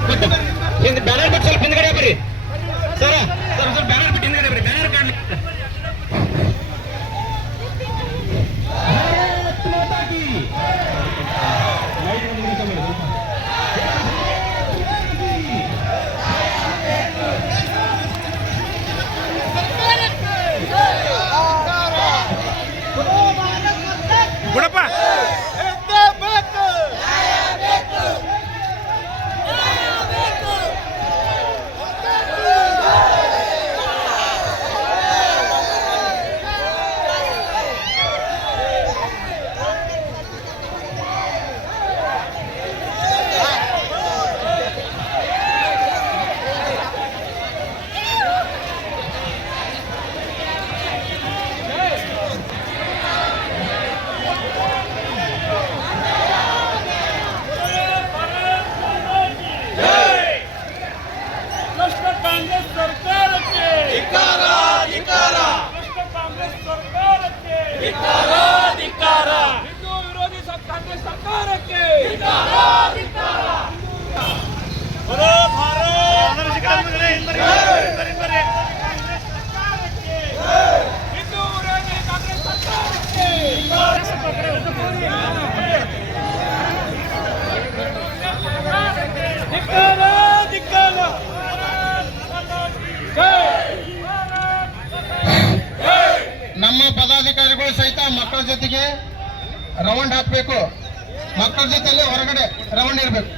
Banner ಬಿಟ್ಟು ಸ್ವಲ್ಪ ಹಿಂದ್ಗಡೆ ಬರ್ರಿ ಸರ, ಸ್ವಲ್ಪ ಬ್ಯಾನರ್ ಬಿಟ್ಟು ಹಿಂದ್ಗಡೆ ಬರ್ರಿ, ಬ್ಯಾನರ್ ಕಾಣಲಿ. ಗುಡಪ್ಪ ನಮ್ಮ ಪದಾಧಿಕಾರಿಗಳು ಸಹಿತ ಮಕ್ಕಳ ಜೊತೆಗೆ ರೌಂಡ್ ಹಾಕಬೇಕು, ಮಕ್ಕಳ ಜೊತೆಲೆ ಹೊರಗಡೆ ರೌಂಡ್ ಇರಬೇಕು.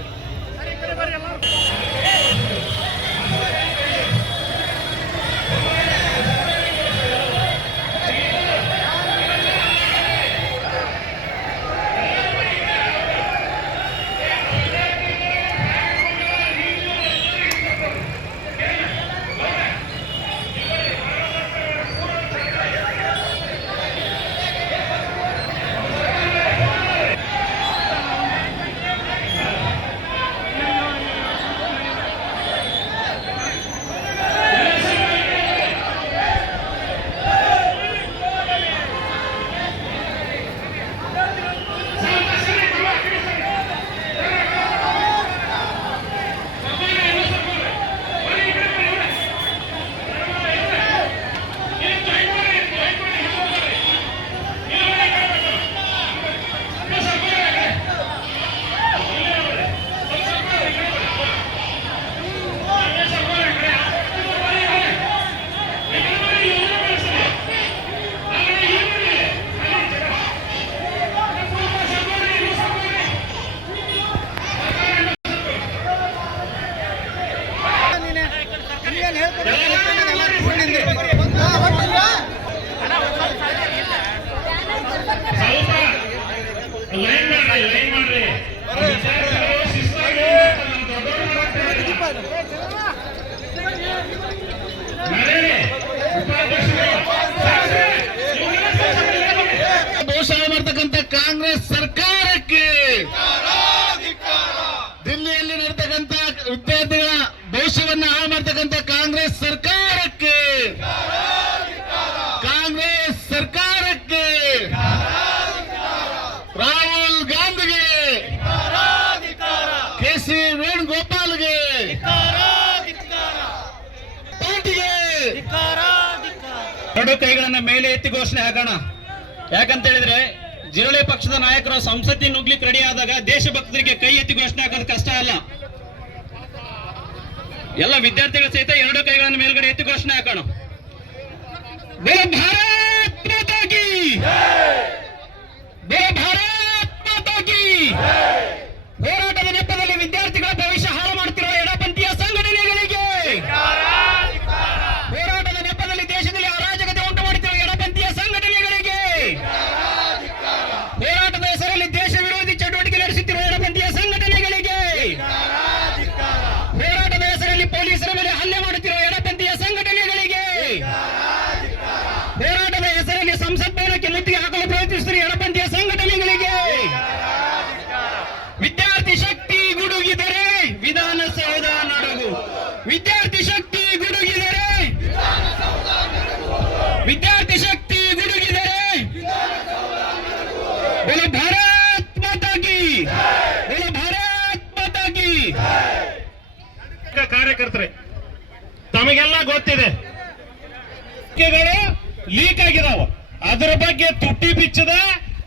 ಮಾಡ್ತಕ್ಕಂಥ ಕಾಂಗ್ರೆಸ್ ಸರ್ಕಾರಕ್ಕೆ, ದಿಲ್ಲಿಯಲ್ಲಿ ನಡೆತಕ್ಕಂಥ ವಿದ್ಯಾರ್ಥಿಗಳ ಭವಿಷ್ಯವನ್ನ ಹಾಳು ಮಾಡ್ತಕ್ಕಂಥ ಕಾಂಗ್ರೆಸ್ ಸರ್ಕಾರಕ್ಕೆ, ಕಾಂಗ್ರೆಸ್ ಸರ್ಕಾರಕ್ಕೆ, ರಾಹುಲ್ ಗಾಂಧಿಗೆ, ಕೆ.ಸಿ. ವೇಣುಗೋಪಾಲ್ಗೆ, ಪಾರ್ಟಿಗೆ ಎರಡು ಕೈಗಳನ್ನ ಮೇಲೆ ಎತ್ತಿ ಘೋಷಣೆ ಹಾಕೋಣ. ಯಾಕಂತ ಹೇಳಿದ್ರೆ ಜಿರಳೆ ಪಕ್ಷದ ನಾಯಕರು ಸಂಸತ್ತಿ ನುಗ್ಲಿಕ್ಕೆ ರೆಡಿ ಆದಾಗ ದೇಶಭಕ್ತರಿಗೆ ಕೈ ಎತ್ತಿ ಘೋಷಣೆ ಹಾಕೋದು ಕಷ್ಟ ಅಲ್ಲ. ಎಲ್ಲ ವಿದ್ಯಾರ್ಥಿಗಳ ಸಹಿತ ಎರಡು ಕೈಗಳನ್ನು ಮೇಲ್ಗಡೆ ಎತ್ತಿ ಘೋಷಣೆ ಹಾಕೋಣ. ಬೋಲೋ ಭಾರತ್ ಮಾತಾ ಕಿ, ಬೋಲೋ ಭಾರತ್ ಮಾತಾ ಕಿ. ಹೋರಾಟದ ನೆಪದಲ್ಲಿ ವಿದ್ಯಾರ್ಥಿಗಳ ಭವಿಷ್ಯ ಹಾಳು ಮಾಡುತ್ತಿರುವ ಎಡಪಂಥೀಯ ಸಂಘಟನೆಗಳಿಗೆ, ಹೋರಾಟದ ನೆಪದಲ್ಲಿ ದೇಶದಲ್ಲಿ ಅರಾಜಕತೆ ಉಂಟು ಮಾಡುತ್ತಿರುವ ಎಡಪಂಥೀಯ ಸಂಘಟನೆಗಳಿಗೆ, ಹೋರಾಟದ ಹೆಸರಲ್ಲಿ ದೇಶ ವಿರೋಧಿ ಚಟುವಟಿಕೆ ನಡೆಸುತ್ತಿರುವ ಎಡಪಂಥೀಯ ಸಂಘಟನೆಗಳಿಗೆ, ಹೋರಾಟದ ಹೆಸರಲ್ಲಿ ಪೊಲೀಸರ ಮೇಲೆ ಹಲ್ಲೆ ಮಾಡುತ್ತಿರುವ ಎಡಪಂಥೀಯ ಸಂಘಟನೆಗಳಿಗೆ, ಹೋರಾಟದ ಹೆಸರಲ್ಲಿ ಸಂಸತ್ ಭವನಕ್ಕೆ ಮುತ್ತಿಗೆ ಹಾಕಲು ಪ್ರಯತ್ನಿಸುತ್ತಿರುವ ಎಡಪಂಥೀಯ ಸಂಘಟನೆಗಳಿಗೆ, ವಿದ್ಯಾರ್ಥಿ ಶಕ್ತಿ ಗುಡುಗಿದರೆ ವಿಧಾನಸೌಧ ನಡುಗು, ವಿದ್ಯಾರ್ಥಿ ಶಕ್ತಿ ಗುಡುಗಿದರೆ, ವಿದ್ಯಾರ್ಥಿ ಶಕ್ತಿ ಗುಡುಗಿದರೆ, ಬೋಲೋ ಭಾರತ್ ಮಾತಾ ಕಿ, ಬೋಲೋ ಭಾರತ್ ಮಾತಾ ಕಿ. ಕಾರ್ಯಕರ್ತರೆ, ತಮಗೆಲ್ಲ ಗೊತ್ತಿದೆ ಲೀಕ್ ಆಗಿದಾವ. ಅದರ ಬಗ್ಗೆ ತುಟ್ಟಿ ಬಿಚ್ಚದ,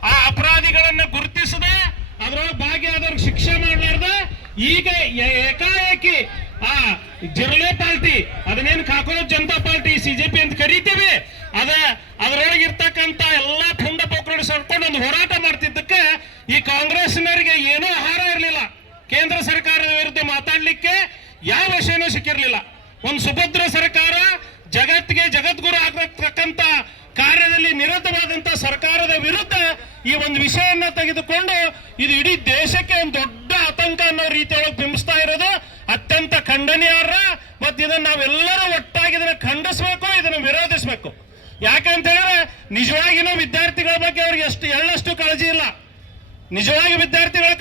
ಆ ಅಪರಾಧಿಗಳನ್ನ ಗುರುತಿಸದ, ಅದರೊಳಗೆ ಭಾಗಿಯಾದವ್ರಿಗೆ ಶಿಕ್ಷೆ ಮಾಡಲಾರ್ದ, ಈಗ ಏಕಾಏಕಿ ಆ ಜಿರಳೆ ಪಾರ್ಟಿ, ಅದನ್ನೇನು ಕಾಕ್ರೋಚ್ ಜನತಾ ಪಾರ್ಟಿ ಸಿಜೆಪಿ ಅಂತ ಕರಿತೀವಿ, ಅದರೊಳಗೆ ಇರ್ತಕ್ಕಂತ ಎಲ್ಲಾ ಪುಂಡ ಪೋಕರನ್ನು ಸರ್ಕೊಂಡು ಒಂದು ಹೋರಾಟ ಮಾಡ್ತಿದ್ದಕ್ಕೆ ಈ ಕಾಂಗ್ರೆಸ್ನವರಿಗೆ ಏನೂ ಆಹಾರ ಇರಲಿಲ್ಲ. ಕೇಂದ್ರ ಸರ್ಕಾರದ ವಿರುದ್ಧ ಮಾತಾಡ್ಲಿಕ್ಕೆ ಯಾವ ವಿಷಯನೂ ಸಿಕ್ಕಿರ್ಲಿಲ್ಲ. ಒಂದು ಸುಭದ್ರ ಸರ್ಕಾರ, ಜಗತ್ತಿಗೆ ಜಗದ್ಗುರು ಆಗತಕ್ಕಂತ ಕಾರ್ಯದಲ್ಲಿ ನಿರತವಾದಂತ ಸರ್ಕಾರದ ವಿರುದ್ಧ ಈ ಒಂದು ವಿಷಯನ್ನ ತೆಗೆದುಕೊಂಡು ಇದು ಇಡೀ ದೇಶಕ್ಕೆ ಒಂದು ದೊಡ್ಡ ಆತಂಕ ಅನ್ನೋ ರೀತಿಯೊಳಗೆ ಬಿಂಬಿಸ್ತಾ ಇರೋದು ಅತ್ಯಂತ ಖಂಡನೀಯಾರ್ಹ. ಮತ್ತು ಇದನ್ನ ನಾವೆಲ್ಲರೂ ಒಟ್ಟಾಗಿ ಇದನ್ನ ಖಂಡಿಸ್ಬೇಕು, ಇದನ್ನು ವಿರೋಧಿಸಬೇಕು. ಯಾಕಂತ ಹೇಳಿದ್ರೆ ನಿಜವಾಗಿನೂ ವಿದ್ಯಾರ್ಥಿಗಳ ಬಗ್ಗೆ ಅವ್ರಿಗೆ ಎಳ್ಳಷ್ಟು ಕಾಳಜಿ ಇಲ್ಲ. ನಿಜವಾಗಿ ವಿದ್ಯಾರ್ಥಿಗಳ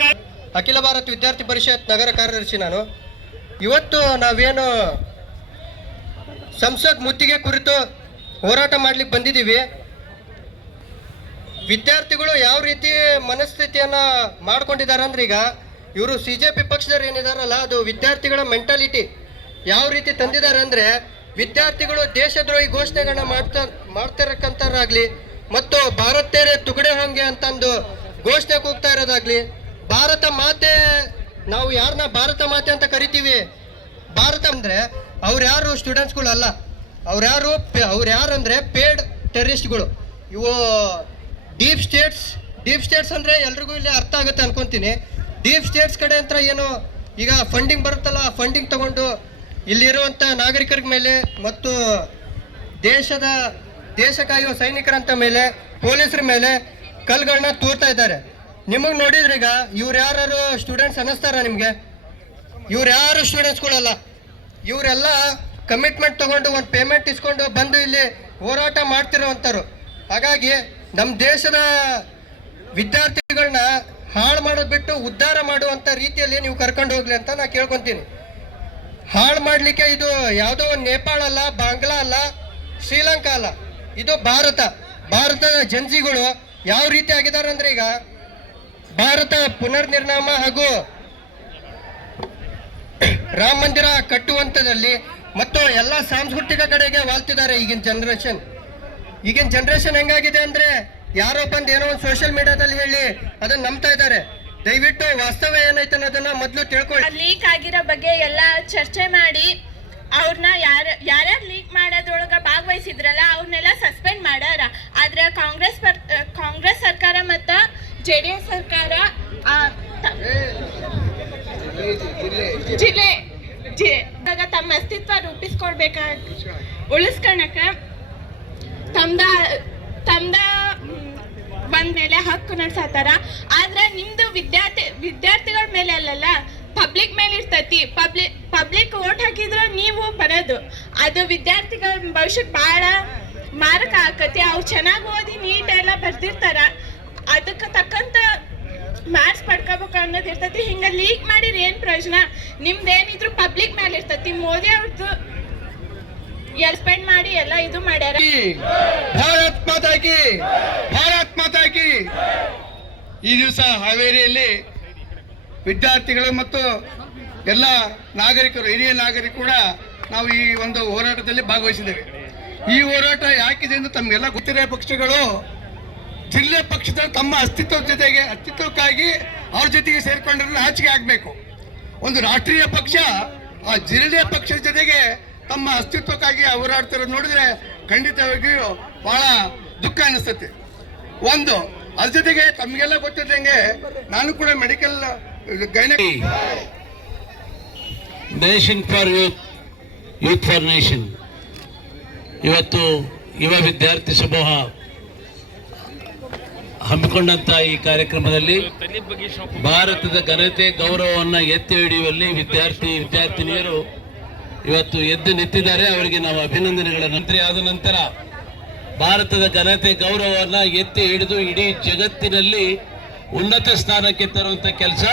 ಅಖಿಲ ಭಾರತ ವಿದ್ಯಾರ್ಥಿ ಪರಿಷತ್ ನಗರ ಕಾರ್ಯದರ್ಶಿ ನಾನು. ಇವತ್ತು ನಾವೇನು ಸಂಸತ್ ಮುತ್ತಿಗೆ ಕುರಿತು ಹೋರಾಟ ಮಾಡ್ಲಿಕ್ಕೆ ಬಂದಿದ್ದೀವಿ. ವಿದ್ಯಾರ್ಥಿಗಳು ಯಾವ ರೀತಿ ಮನಸ್ಥಿತಿಯನ್ನ ಮಾಡ್ಕೊಂಡಿದ್ದಾರೆ ಅಂದ್ರೆ, ಈಗ ಇವರು CJP ಪಕ್ಷದವ್ರು ಏನಿದಾರಲ್ಲ, ಅದು ವಿದ್ಯಾರ್ಥಿಗಳ ಮೆಂಟಾಲಿಟಿ ಯಾವ ರೀತಿ ತಂದಿದ್ದಾರೆ ಅಂದ್ರೆ, ವಿದ್ಯಾರ್ಥಿಗಳು ದೇಶದ್ರೋಹಿ ಘೋಷಣೆಗಳನ್ನ ಮಾಡ್ತಿರಕ್ಕಂಥವ್ರಾಗ್ಲಿ, ಮತ್ತು ಭಾರತ ತೇರೆ ತುಗಡೆ ಹಂಗೆ ಅಂತಂದು ಘೋಷಣೆ ಕೂಗ್ತಾ ಇರೋದಾಗ್ಲಿ, ಭಾರತ ಮಾತೆ, ನಾವು ಯಾರನ್ನ ಭಾರತ ಮಾತೆ ಅಂತ ಕರಿತೀವಿ, ಭಾರತ ಅಂದ್ರೆ ಅವ್ರು ಯಾರು ಸ್ಟೂಡೆಂಟ್ಸ್ಗಳು ಅಲ್ಲ, ಅವ್ರು ಯಾರು ಅಂದ್ರೆ ಪೇಡ್ ಟೆರರಿಸ್ಟ್ಗಳು. ಇವು ಡೀಪ್ ಸ್ಟೇಟ್ಸ್ ಅಂದ್ರೆ ಎಲ್ರಿಗೂ ಇಲ್ಲಿ ಅರ್ಥ ಆಗುತ್ತೆ ಅನ್ಕೊಂತೀನಿ. ಡೀಪ್ ಸ್ಟೇಟ್ಸ್ ಕಡೆ ಅಂತ ಏನು, ಈಗ ಫಂಡಿಂಗ್ ಬರುತ್ತಲ್ಲ, ಫಂಡಿಂಗ್ ತಗೊಂಡು ಇಲ್ಲಿರುವಂಥ ನಾಗರಿಕರ ಮೇಲೆ ಮತ್ತು ದೇಶ ಕಾಯುವ ಸೈನಿಕರಂತ ಮೇಲೆ, ಪೊಲೀಸರ ಮೇಲೆ ಕಲ್ಗಳನ್ನ ತೂರ್ತಾ ಇದ್ದಾರೆ. ನಿಮಗೆ ನೋಡಿದ್ರೆ ಈಗ ಇವ್ರು ಯಾರು ಸ್ಟೂಡೆಂಟ್ಸ್ ಅನ್ನಿಸ್ತಾರ ನಿಮಗೆ? ಇವ್ರು ಯಾರು ಸ್ಟೂಡೆಂಟ್ಸ್ಗಳಲ್ಲ. ಇವರೆಲ್ಲ ಕಮಿಟ್ಮೆಂಟ್ ತಗೊಂಡು ಒಂದು ಪೇಮೆಂಟ್ ಇಸ್ಕೊಂಡು ಬಂದು ಇಲ್ಲಿ ಹೋರಾಟ ಮಾಡ್ತಿರೋವಂಥವ್ರು. ಹಾಗಾಗಿ ನಮ್ಮ ದೇಶದ ವಿದ್ಯಾರ್ಥಿಗಳನ್ನ ಹಾಳು ಮಾಡೋದು ಬಿಟ್ಟು ಉದ್ಧಾರ ಮಾಡುವಂಥ ರೀತಿಯಲ್ಲಿ ನೀವು ಕರ್ಕೊಂಡು ಹೋಗ್ಲಿ ಅಂತ ನಾನು ಕೇಳ್ಕೊತೀನಿ. ಹಾಳು ಮಾಡಲಿಕ್ಕೆ ಇದು ಯಾವುದೋ ಒಂದು ನೇಪಾಳ ಅಲ್ಲ, ಬಾಂಗ್ಲಾ ಅಲ್ಲ, ಶ್ರೀಲಂಕಾ ಅಲ್ಲ, ಇದು ಭಾರತದ ಜನಜಿಗಳು ಯಾವ ರೀತಿ ಆಗಿದ್ದಾರೆ ಅಂದ್ರೆ, ಈಗ ಭಾರತ ಪುನರ್ನಿರ್ಮಾಣ ಹಾಗೂ ರಾಮ ಮಂದಿರ ಕಟ್ಟುವಂಥದ್ದಲ್ಲಿ ಮತ್ತು ಎಲ್ಲ ಸಾಂಸ್ಕೃತಿಕ ಕಡೆಗೆ ವಾಲ್ತಿದ್ದಾರೆ ಈಗಿನ ಜನರೇಷನ್ ಹೆಂಗಾಗಿದೆ ಅಂದ್ರೆ, ಯಾರೋ ಬಂದು ಏನೋ ಒಂದು ಸೋಷಿಯಲ್ ಮೀಡಿಯಾದಲ್ಲಿ ಹೇಳಿ ಅದನ್ನ ನಂಬ್ತಾ ಇದ್ದಾರೆ. ದಯವಿಟ್ಟು ವಾಸ್ತವ ಏನೈತೆ ಅನ್ನೋದನ್ನ ಮೊದಲು ತಿಳ್ಕೊಳ್ಳಿ. ಲೀಕ್ ಆಗಿರೋ ಬಗ್ಗೆ ಎಲ್ಲ ಚರ್ಚೆ ಮಾಡಿ ಅವ್ರನ್ನ ಯಾರ್ಯಾರು ಲೀಕ್ ಮಾಡೋದ್ರೊಳಗ ಭಾಗವಹಿಸಿದ್ರಲ್ಲ ಅವ್ರನ್ನೆಲ್ಲ ಸಸ್ಪೆಂಡ್ ಮಾಡ್ಯಾರ. ಆದ್ರೆ ಕಾಂಗ್ರೆಸ್ ಸರ್ಕಾರ ಮತ್ತು JDS ಸರ್ಕಾರ ಜಿಲ್ಲೆ ತಮ್ಮ ಅಸ್ತಿತ್ವ ಉಳಿಸ್ಕೊಳಕ ತಮ್ದ ಬಂದ್ಮೇಲೆ ಹಕ್ಕು ನಡ್ಸತ್ತಾರ. ಆದ್ರೆ ನಿಮ್ದು ವಿದ್ಯಾರ್ಥಿಗಳ ಮೇಲೆ ಅಲ್ಲಲ್ಲ, ಪಬ್ಲಿಕ್ ಮೇಲೆ ಇರ್ತೈತಿ. ಪಬ್ಲಿಕ್ ವೋಟ್ ಹಾಕಿದ್ರ ನೀವು ಬರೋದು, ಅದು ವಿದ್ಯಾರ್ಥಿಗಳ ಭವಿಷ್ಯಕ್ಕೆ ಬಹಳ ಮಾರಕ ಆಕತಿ. ಅವ್ರು ಚೆನ್ನಾಗಿ ಓದಿ ನೀಟ್ ಎಲ್ಲ ಬರ್ದಿರ್ತಾರ, ಅದಕ್ಕೆ ತಕ್ಕಂತ ಮಾರ್ಕ್ಸ್ ಪಡ್ಕೋಬೇಕು ಅನ್ನೋದು ಇರ್ತೈತಿ. ಹಿಂಗ ಲೀಕ್ ಮಾಡಿದ್ರೆ ಏನ್ ಪ್ರಯೋಜನ? ನಿಮ್ದೇನಿದ್ರು ಪಬ್ಲಿಕ್ ಮೇಲೆ ಇರ್ತೈತಿ. ಮೋದಿ ಅವ್ರದ್ದು ಸ್ಪೆಂಡ್ ಮಾಡಿ ಎಲ್ಲ ಇದು ಮಾಡ್ಯಾರ. ಭಾರತ್ ಮಾತಾ ಕಿ, ಭಾರತ್ ಮಾತಾ ಕಿ. ಈ ದಿವಸ ಹಾವೇರಿಯಲ್ಲಿ ವಿದ್ಯಾರ್ಥಿಗಳು ಮತ್ತು ಎಲ್ಲ ನಾಗರಿಕರು, ಹಿರಿಯ ನಾಗರಿಕರು ಕೂಡ ನಾವು ಈ ಒಂದು ಹೋರಾಟದಲ್ಲಿ ಭಾಗವಹಿಸಿದ್ದೇವೆ. ಈ ಹೋರಾಟ ಯಾಕಿದೆ ಎಂದು ತಮಗೆಲ್ಲ ಗೊತ್ತಿರೋ ಪಕ್ಷಗಳು ಜಿಲ್ಲೆ ಪಕ್ಷದ ತಮ್ಮ ಅಸ್ತಿತ್ವಕ್ಕಾಗಿ ಅವ್ರ ಜೊತೆಗೆ ಸೇರ್ಕೊಂಡಿರೋ ನಾಚಿಕೆ ಆಗಬೇಕು. ಒಂದು ರಾಷ್ಟ್ರೀಯ ಪಕ್ಷ ಆ ಜಿರಳೆಯ ಪಕ್ಷದ ಜೊತೆಗೆ ತಮ್ಮ ಅಸ್ತಿತ್ವಕ್ಕಾಗಿ ಹೋರಾಡ್ತಿರೋದು ನೋಡಿದ್ರೆ ಖಂಡಿತವಾಗಿಯೂ ಬಹಳ ದುಃಖ ಅನಿಸ್ತೈತಿ. ಒಂದು ಅದ್ರ ಜೊತೆಗೆ ತಮಗೆಲ್ಲ ಗೊತ್ತಿದ್ದಂಗೆ ನಾನು ಕೂಡ medical nation for youth, youth for nation ಇವತ್ತು ಯುವ ವಿದ್ಯಾರ್ಥಿ ಸಮೂಹ ಹಮ್ಮಿಕೊಂಡಂತ ಈ ಕಾರ್ಯಕ್ರಮದಲ್ಲಿ ಭಾರತದ ಘನತೆ ಗೌರವವನ್ನು ಎತ್ತಿ ಹಿಡಿಯುವಲ್ಲಿ ವಿದ್ಯಾರ್ಥಿನಿಯರು ಇವತ್ತು ಎದ್ದು ನಿಂತಿದ್ದಾರೆ. ಅವರಿಗೆ ನಾವು ಅಭಿನಂದನೆಗಳ ಮಂತ್ರಿ ಆದ ನಂತರ ಭಾರತದ ಘನತೆ ಗೌರವವನ್ನು ಎತ್ತಿ ಹಿಡಿದು ಇಡೀ ಜಗತ್ತಿನಲ್ಲಿ ಉನ್ನತ ಸ್ಥಾನಕ್ಕೆ ತರುವಂತ ಕೆಲಸ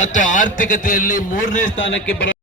ಮತ್ತು ಆರ್ಥಿಕತೆಯಲ್ಲಿ 3ನೇ ಸ್ಥಾನಕ್ಕೆ ಬರುವ